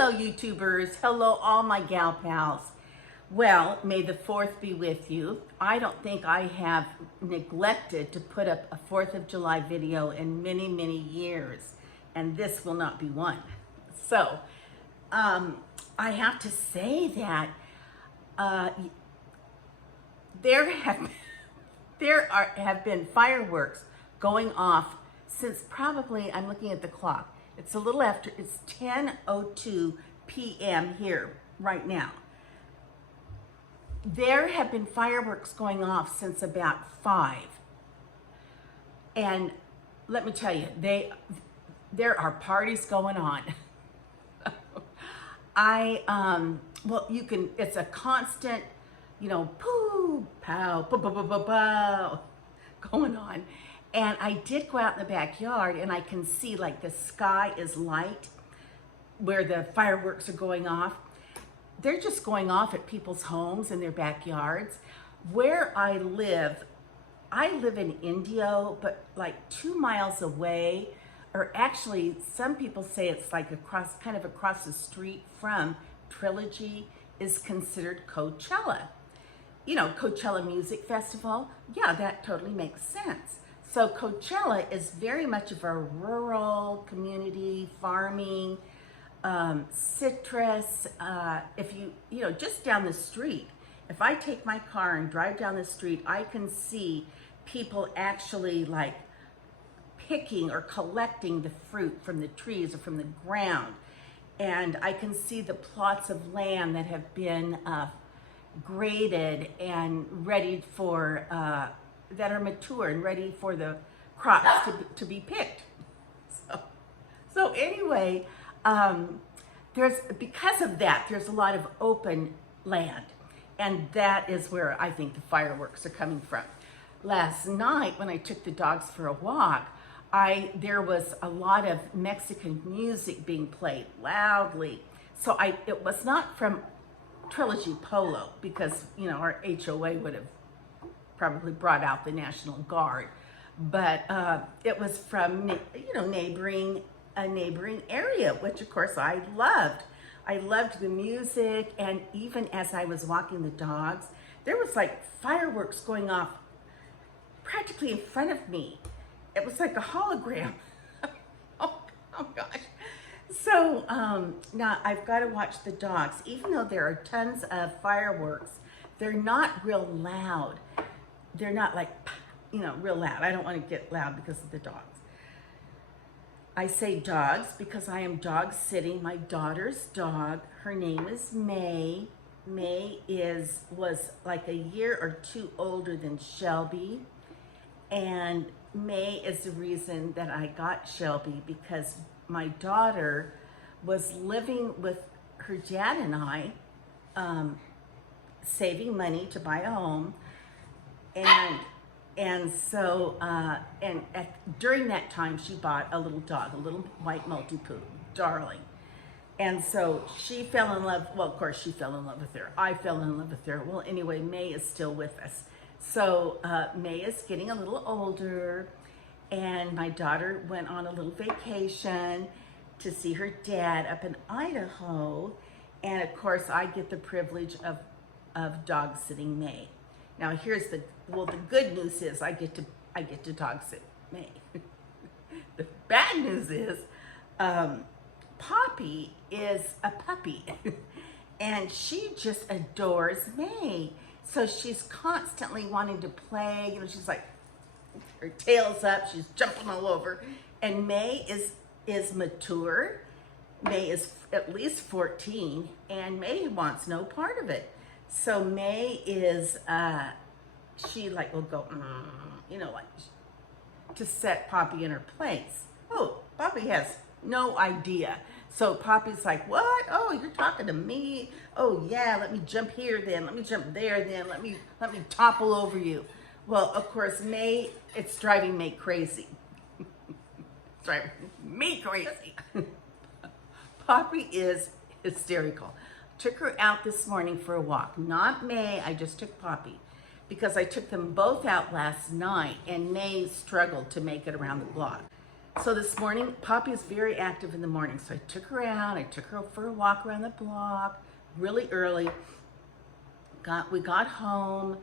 Hello YouTubers, hello all my gal pals. Well, may the 4th be with you. I don't think I have neglected to put up a 4th of July video in many, many years, and this will not be one. So, I have to say that there have been fireworks going off since probably, I'm looking at the clock, it's a little after, it's 10:02 p.m. here right now. There have been fireworks going off since about 5. And let me tell you, there are parties going on. Well, you can, it's a constant, poo, pow, pow, pow, pow, pow, pow, going on. And I did go out in the backyard and I can see like the sky is light where the fireworks are going off. They're just going off at people's homes and their backyards. Where I live in Indio, but like 2 miles away, or actually some people say it's like kind of across the street from Trilogy, is considered Coachella. Coachella Music Festival. Yeah, that totally makes sense. So Coachella is very much of a rural community, farming, citrus. If just down the street, if I take my car and drive down the street, I can see people actually like picking or collecting the fruit from the trees or from the ground. And I can see the plots of land that have been graded and ready for, that are mature and ready for the crops to be picked. So anyway, because of that, there's a lot of open land, and that is where I think the fireworks are coming from. Last night, when I took the dogs for a walk, there was a lot of Mexican music being played loudly. So it was not from Trilogy Polo, because our HOA would have probably brought out the National Guard, but it was from a neighboring area, which of course I loved. I loved the music, and even as I was walking the dogs, there was like fireworks going off practically in front of me. It was like a hologram. oh gosh. So now I've got to watch the dogs. Even though there are tons of fireworks, they're not real loud. They're not like, real loud. I don't want to get loud because of the dogs. I say dogs because I am dog sitting my daughter's dog. Her name is May. May was like a year or 2 older than Shelby. And May is the reason that I got Shelby, because my daughter was living with her dad and I, saving money to buy a home. And so during that time, she bought a little dog, a little white Maltipoo, darling. And so she fell in love. Well, of course, she fell in love with her. I fell in love with her. Well, anyway, May is still with us. So May is getting a little older, and my daughter went on a little vacation to see her dad up in Idaho. And of course, I get the privilege of dog sitting May. Now here's the good news is I get to dog sit May. The bad news is Poppy is a puppy and she just adores May. So she's constantly wanting to play. She's like, her tail's up, she's jumping all over. And May is mature. May is at least 14, and May wants no part of it. So May is, she like will go, like to set Poppy in her place. Oh, Poppy has no idea. So Poppy's like, what? Oh, you're talking to me? Oh yeah, let me jump here then. Let me jump there then. Let me topple over you. Well, of course, May, it's driving May crazy. It's driving me crazy. Poppy is hysterical. Took her out this morning for a walk. Not May, I just took Poppy. Because I took them both out last night and May struggled to make it around the block. So this morning, Poppy is very active in the morning. So I took her out. I took her for a walk around the block really early. We got home.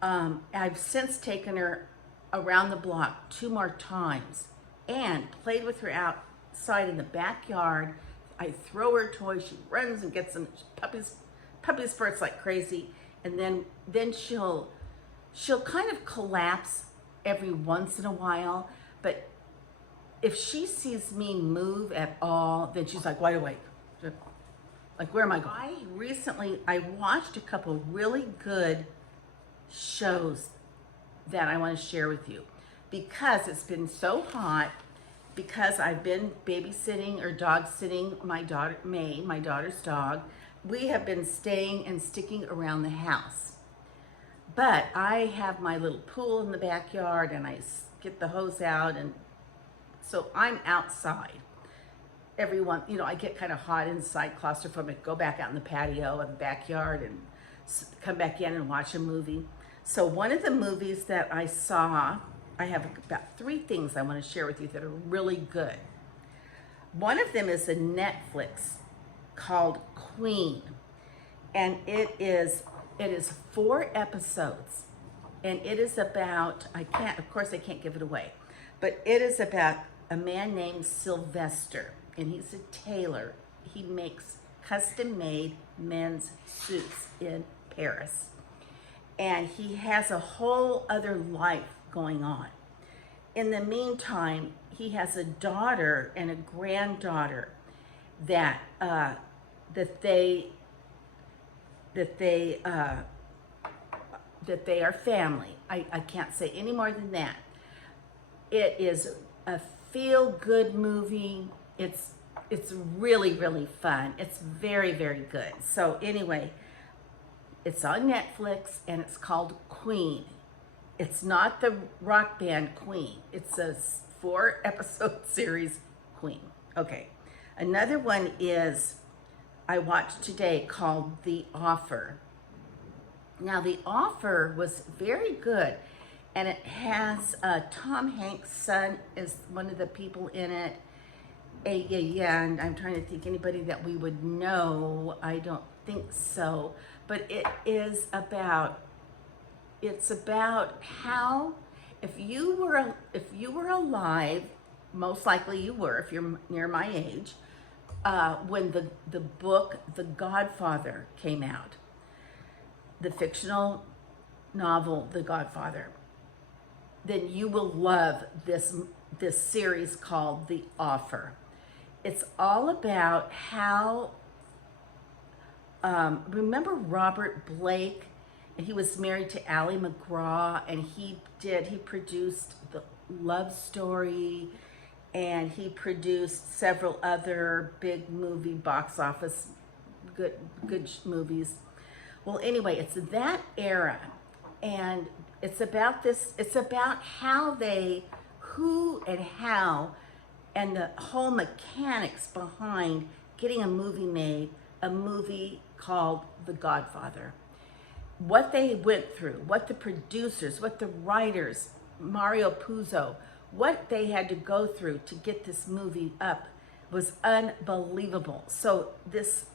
I've since taken her around the block 2 more times and played with her outside in the backyard. I throw her toys. She runs and gets them. Puppy spurts like crazy. And then she'll kind of collapse every once in a while. But if she sees me move at all, then she's like wide awake. Like, where am I going? I watched a couple really good shows that I want to share with you because it's been so hot, because I've been babysitting or dog sitting my daughter, May, my daughter's dog. We have been staying and sticking around the house. But I have my little pool in the backyard and I get the hose out, and so I'm outside. Everyone, I get kind of hot inside, claustrophobic, go back out in the patio and the backyard and come back in and watch a movie. So one of the movies that I saw, I have about 3 things I want to share with you that are really good. One of them is a Netflix called Queen, and it is 4 episodes, and it is about, of course I can't give it away, but it is about a man named Sylvester, and he's a tailor. He makes custom-made men's suits in Paris. And he has a whole other life going on. In the meantime, he has a daughter and a granddaughter that they are family. I can't say any more than that. It is a feel-good movie. It's really, really fun. It's very, very good. So anyway, it's on Netflix and it's called Queen. It's not the rock band Queen. It's a 4-episode series, Queen. Okay. Another one is I watched today called The Offer. Now, The Offer was very good, and it has Tom Hanks' son is one of the people in it. And I'm trying to think anybody that we would know. I don't think so, but it's about how if you were alive, most likely you were if you're near my age, when the book The Godfather came out, the fictional novel The Godfather, then you will love this series called The Offer. It's all about how, remember Robert Blake? He was married to Ally McGraw, and he produced The Love Story, and he produced several other big movie box office, good movies. Well, anyway, it's that era, and it's about who and how, and the whole mechanics behind getting a movie made, a movie called The Godfather. What they went through, what the producers, what the writers, Mario Puzo, what they had to go through to get this movie up was unbelievable. So this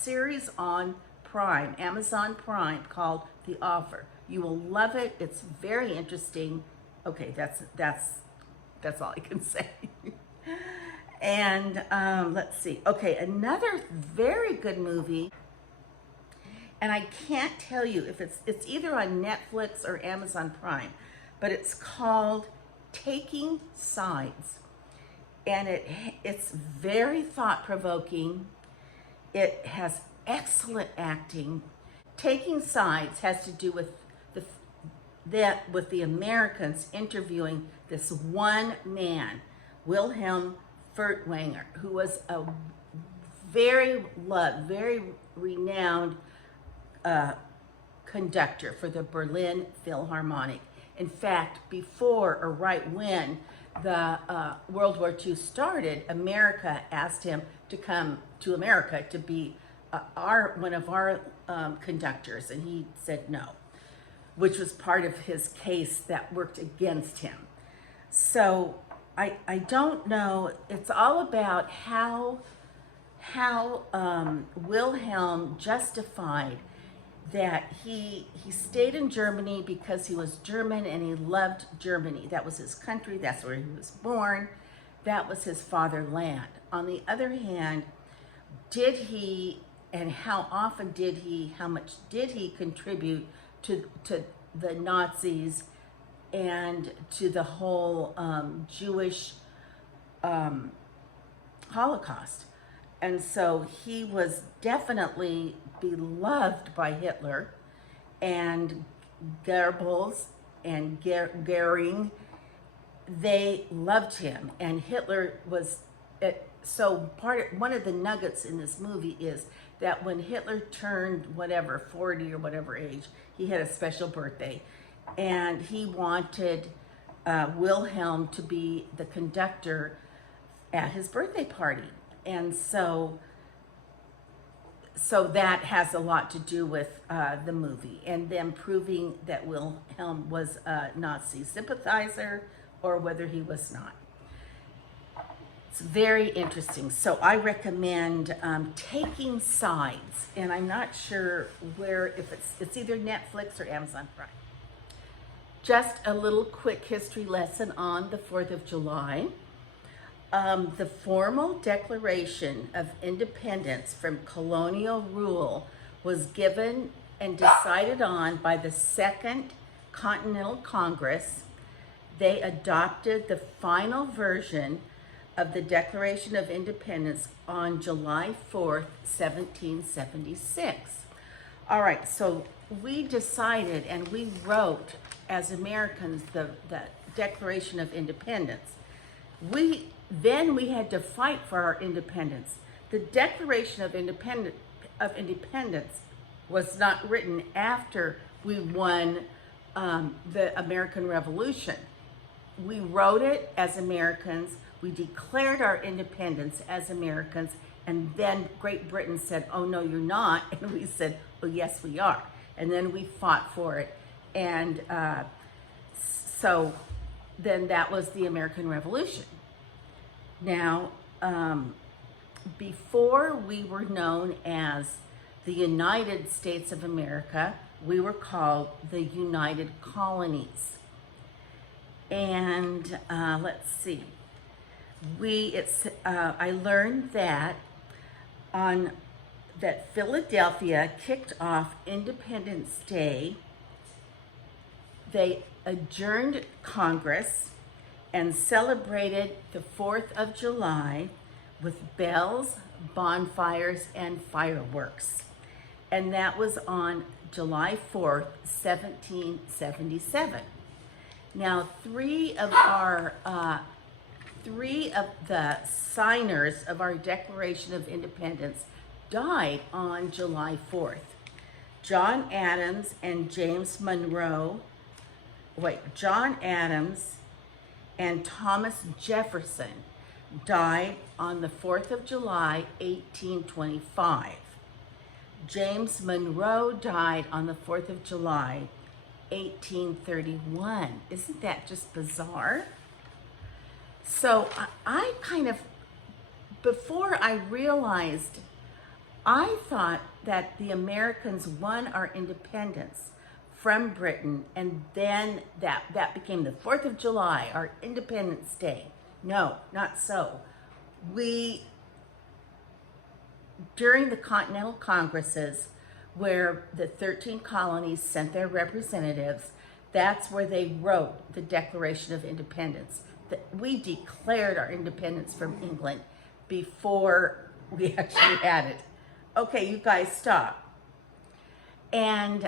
series on Prime, Amazon Prime, called The Offer. You will love it. It's very interesting. Okay, that's all I can say. And let's see. Okay, another very good movie, and I can't tell you if it's either on Netflix or Amazon Prime, but it's called Taking Sides, and it's very thought-provoking. It has excellent acting. Taking Sides has to do with the Americans interviewing this one man, Wilhelm Furtwängler, who was a very renowned conductor for the Berlin Philharmonic. In fact, before or right when the World War II started, America asked him to come to America to be one of our conductors, and he said no, which was part of his case that worked against him. So I don't know. It's all about how Wilhelm justified that he stayed in Germany because he was German and he loved Germany. That was his country. That's where he was born. That was his fatherland. On the other hand, did he, and how often did he, how much did he contribute to the Nazis and to the whole Jewish Holocaust? And so he was definitely beloved by Hitler, and Goebbels and Goering. They loved him, and Hitler was so one of the nuggets in this movie is that when Hitler turned whatever 40 or whatever age, he had a special birthday, and he wanted Wilhelm to be the conductor at his birthday party. And so that has a lot to do with the movie, and them proving that Wilhelm was a Nazi sympathizer or whether he was not. It's very interesting. So I recommend Taking Sides, and I'm not sure where, if it's either Netflix or Amazon Prime. Just a little quick history lesson on the 4th of July. The formal Declaration of Independence from colonial rule was given and decided on by the Second Continental Congress. They adopted the final version of the Declaration of Independence on July 4th, 1776. All right, so we decided and we wrote as Americans the Declaration of Independence. Then we had to fight for our independence. The Declaration of Independence was not written after we won the American Revolution. We wrote it as Americans. We declared our independence as Americans, and then Great Britain said, "Oh no, you're not," and we said, "Oh yes, we are." And then we fought for it, and so then that was the American Revolution. Now, before we were known as the United States of America, we were called the United Colonies. And let's see, I learned that that Philadelphia kicked off Independence Day. They adjourned Congress and celebrated the 4th of July with bells, bonfires, and fireworks. And that was on July 4th, 1777. Now, three of the signers of our Declaration of Independence died on July 4th. John Adams and Thomas Jefferson died on the 4th of July, 1825. James Monroe died on the 4th of July, 1831. Isn't that just bizarre? So I kind of, before I realized, I thought that the Americans won our independence from Britain, and then that became the 4th of July, our Independence Day. No, not so. During the Continental Congresses, where the 13 colonies sent their representatives, that's where they wrote the Declaration of Independence. We declared our independence from England before we actually had it. Okay, you guys stop. And,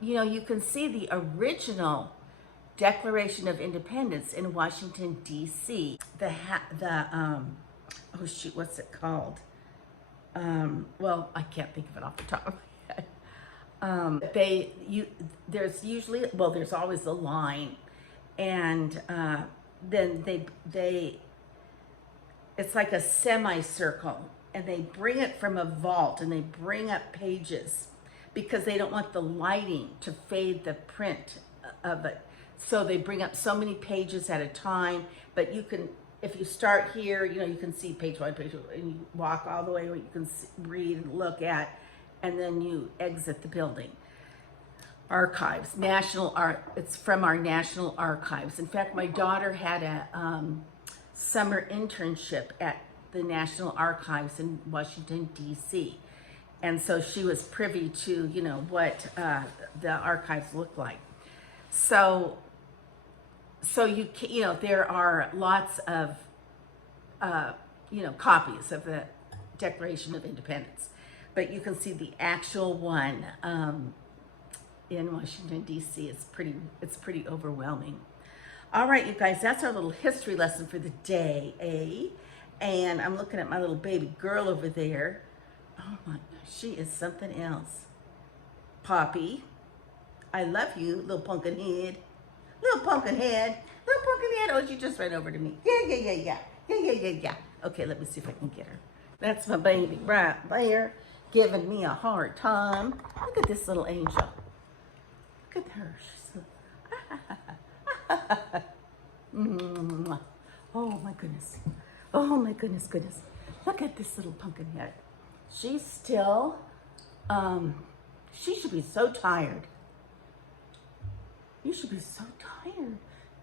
you can see the original Declaration of Independence in Washington, D.C. What's it called? Well, I can't think of it off the top of my head. There's always a line, and then it's like a semicircle, and they bring it from a vault, and they bring up pages because they don't want the lighting to fade the print of it. So they bring up so many pages at a time, but you can if you start here, you know, you can see page one, and you walk all the way where you can see, read and look at, and then you exit the building. Archives, National Art, it's from our National Archives. In fact, my daughter had a summer internship at the National Archives in Washington, D.C. And so she was privy to, you know, what the archives look like. So you know, there are lots of, you know, copies of the Declaration of Independence, but you can see the actual one in Washington, D.C. It's pretty overwhelming. All right, you guys, that's our little history lesson for the day, eh? And I'm looking at my little baby girl over there. Oh my gosh, she is something else. Poppy, I love you, little pumpkin head. Little pumpkin head. Little pumpkin head. Oh, she just ran over to me. Yeah. Okay, let me see if I can get her. That's my baby right there, giving me a hard time. Look at this little angel. Look at her. She's so... Oh my goodness. Oh my goodness. Look at this little pumpkin head. She's still, she should be so tired. You should be so tired.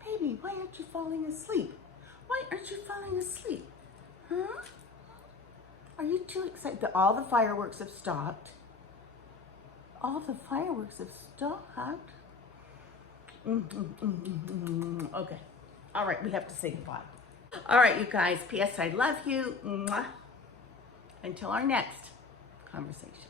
Baby, why aren't you falling asleep? Why aren't you falling asleep? Huh? Are you too excited? All the fireworks have stopped. All the fireworks have stopped. Okay. All right, we have to say goodbye. All right, you guys. P.S. I love you. Mwah. Until our next conversation.